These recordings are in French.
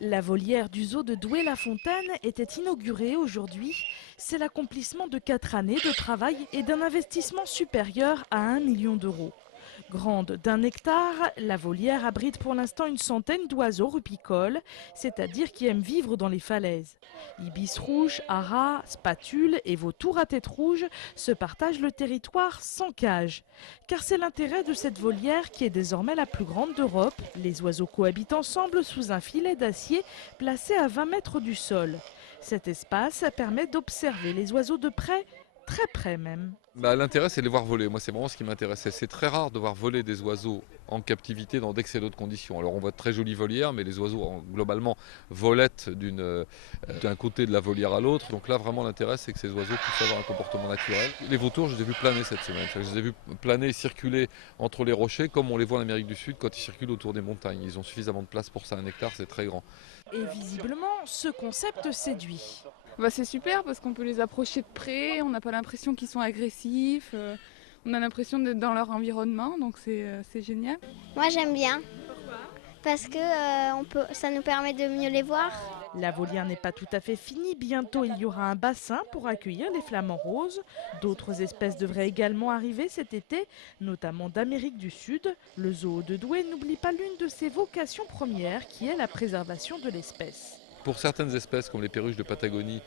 La volière du zoo de Douai-la-Fontaine était inaugurée aujourd'hui. C'est l'accomplissement de 4 années de travail et d'un investissement supérieur à 1 million d'euros. Grande d'1 hectare, la volière abrite pour l'instant une centaine d'oiseaux rupicoles, c'est-à-dire qui aiment vivre dans les falaises. Ibis rouges, haras, spatules et vautours à tête rouge se partagent le territoire sans cage. Car c'est l'intérêt de cette volière qui est désormais la plus grande d'Europe. Les oiseaux cohabitent ensemble sous un filet d'acier placé à 20 mètres du sol. Cet espace permet d'observer les oiseaux de près, très près même. L'intérêt, c'est de les voir voler. Moi, c'est vraiment ce qui m'intéressait. C'est très rare de voir voler des oiseaux en captivité dans d'excellentes conditions. Alors, on voit de très jolies volières, mais les oiseaux, globalement, volettent d'un côté de la volière à l'autre. Donc là, vraiment, l'intérêt, c'est que ces oiseaux puissent avoir un comportement naturel. Les vautours, je les ai vus planer cette semaine. Je les ai vus planer et circuler entre les rochers, comme on les voit en Amérique du Sud quand ils circulent autour des montagnes. Ils ont suffisamment de place pour ça. 1 hectare, c'est très grand. Et visiblement, ce concept séduit. C'est super parce qu'on peut les approcher de près, on n'a pas l'impression qu'ils sont agressifs, on a l'impression d'être dans leur environnement, donc c'est génial. Moi j'aime bien. Parce que ça nous permet de mieux les voir. La volière n'est pas tout à fait finie. Bientôt, il y aura un bassin pour accueillir les flamants roses. D'autres espèces devraient également arriver cet été, notamment d'Amérique du Sud. Le zoo de Douai n'oublie pas l'une de ses vocations premières, qui est la préservation de l'espèce. Pour certaines espèces, comme les perruches de Patagonie,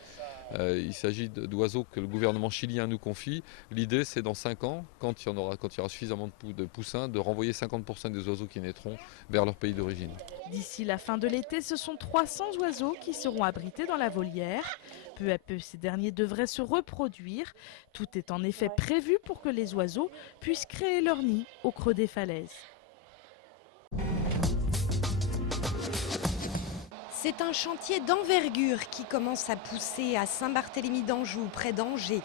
il s'agit d'oiseaux que le gouvernement chilien nous confie. L'idée, c'est dans 5 ans, quand il y aura suffisamment de poussins, de renvoyer 50% des oiseaux qui naîtront vers leur pays d'origine. D'ici la fin de l'été, ce sont 300 oiseaux qui seront abrités dans la volière. Peu à peu, ces derniers devraient se reproduire. Tout est en effet prévu pour que les oiseaux puissent créer leur nid au creux des falaises. C'est un chantier d'envergure qui commence à pousser à Saint-Barthélemy d'Anjou, près d'Angers.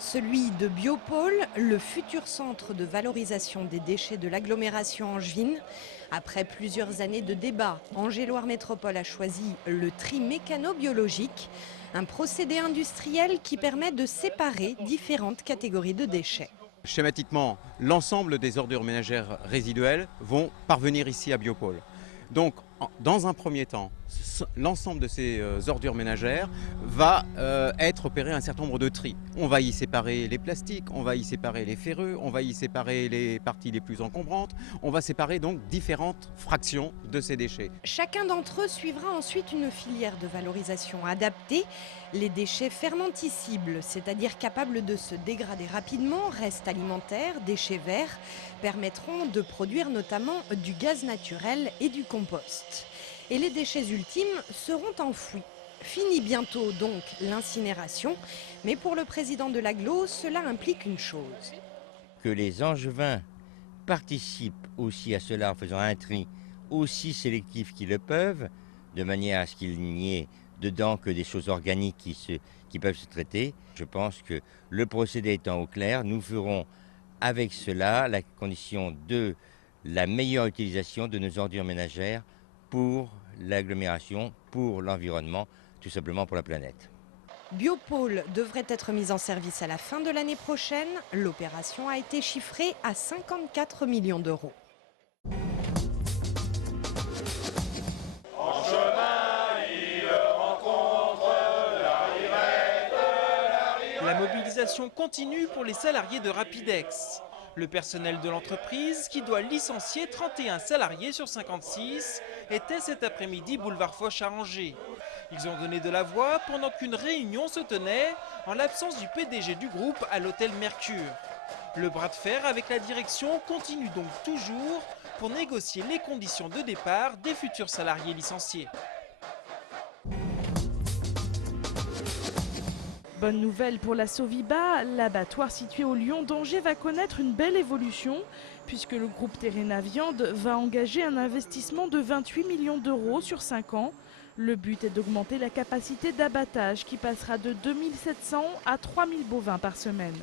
Celui de Biopôle, le futur centre de valorisation des déchets de l'agglomération angevine. Après plusieurs années de débats, Angers-Loire Métropole a choisi le tri mécano-biologique, un procédé industriel qui permet de séparer différentes catégories de déchets. Schématiquement, l'ensemble des ordures ménagères résiduelles vont parvenir ici à Biopôle. Donc, dans un premier temps, l'ensemble de ces ordures ménagères va être opéré un certain nombre de tris. On va y séparer les plastiques, on va y séparer les ferreux, on va y séparer les parties les plus encombrantes. On va séparer donc différentes fractions de ces déchets. Chacun d'entre eux suivra ensuite une filière de valorisation adaptée. Les déchets fermenticibles, c'est-à-dire capables de se dégrader rapidement, restes alimentaires, déchets verts, permettront de produire notamment du gaz naturel et du compost. Et les déchets ultimes seront enfouis. Fini bientôt donc l'incinération, mais pour le président de l'agglo, cela implique une chose. Que les Angevins participent aussi à cela en faisant un tri aussi sélectif qu'ils le peuvent, de manière à ce qu'il n'y ait dedans que des choses organiques qui peuvent se traiter. Je pense que le procédé étant au clair, nous ferons avec cela la condition de la meilleure utilisation de nos ordures ménagères pour l'agglomération, pour l'environnement, tout simplement pour la planète. Biopôle devrait être mis en service à la fin de l'année prochaine. L'opération a été chiffrée à 54 millions d'euros. La mobilisation continue pour les salariés de Rapidex. Le personnel de l'entreprise, qui doit licencier 31 salariés sur 56, était cet après-midi boulevard Foch à Angers. Ils ont donné de la voix pendant qu'une réunion se tenait en l'absence du PDG du groupe à l'hôtel Mercure. Le bras de fer avec la direction continue donc toujours pour négocier les conditions de départ des futurs salariés licenciés. Bonne nouvelle pour la Soviba, l'abattoir situé au Lion d'Angers va connaître une belle évolution puisque le groupe Terrena Viande va engager un investissement de 28 millions d'euros sur 5 ans. Le but est d'augmenter la capacité d'abattage qui passera de 2700 à 3000 bovins par semaine.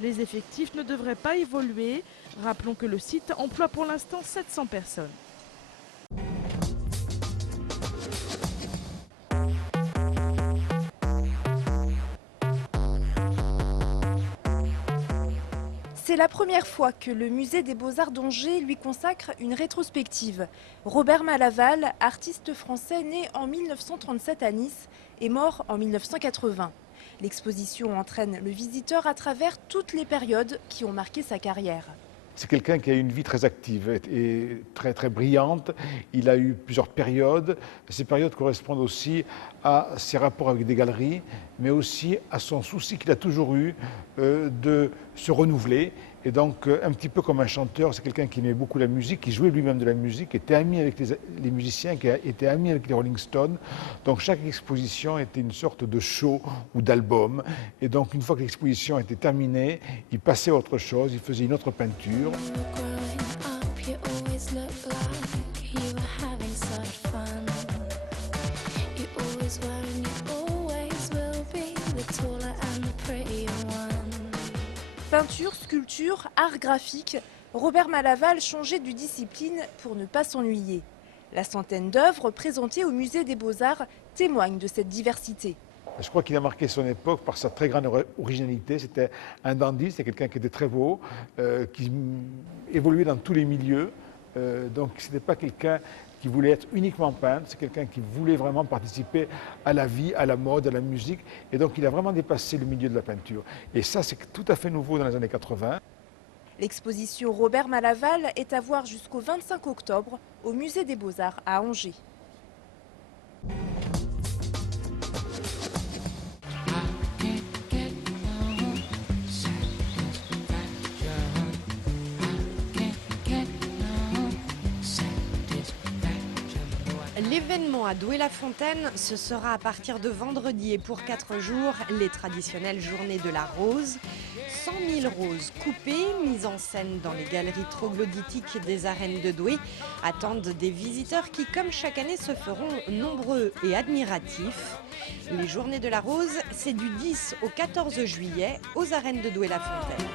Les effectifs ne devraient pas évoluer. Rappelons que le site emploie pour l'instant 700 personnes. C'est la première fois que le musée des Beaux-Arts d'Angers lui consacre une rétrospective. Robert Malaval, artiste français né en 1937 à Nice et mort en 1980. L'exposition entraîne le visiteur à travers toutes les périodes qui ont marqué sa carrière. C'est quelqu'un qui a eu une vie très active et très, très brillante. Il a eu plusieurs périodes. Ces périodes correspondent aussi à ses rapports avec des galeries, mais aussi à son souci qu'il a toujours eu de se renouveler. Et donc, un petit peu comme un chanteur, c'est quelqu'un qui aimait beaucoup la musique, qui jouait lui-même de la musique, qui était ami avec les musiciens, qui était ami avec les Rolling Stones. Donc, chaque exposition était une sorte de show ou d'album. Et donc, une fois que l'exposition était terminée, il passait à autre chose, il faisait une autre peinture. Peinture, sculpture, art graphique, Robert Malaval changeait de discipline pour ne pas s'ennuyer. La centaine d'œuvres présentées au musée des Beaux-Arts témoignent de cette diversité. Je crois qu'il a marqué son époque par sa très grande originalité. C'était un dandy, c'est quelqu'un qui était très beau, qui évoluait dans tous les milieux. Donc ce n'était pas quelqu'un qui voulait être uniquement peintre, c'est quelqu'un qui voulait vraiment participer à la vie, à la mode, à la musique. Et donc il a vraiment dépassé le milieu de la peinture. Et ça, c'est tout à fait nouveau dans les années 80. L'exposition Robert Malaval est à voir jusqu'au 25 octobre au musée des Beaux-Arts à Angers. L'événement à Douai-la-Fontaine, ce sera à partir de vendredi et pour 4 jours, les traditionnelles journées de la rose. 100 000 roses coupées, mises en scène dans les galeries troglodytiques des arènes de Douai, attendent des visiteurs qui, comme chaque année, se feront nombreux et admiratifs. Les journées de la rose, c'est du 10 au 14 juillet aux arènes de Douai-la-Fontaine.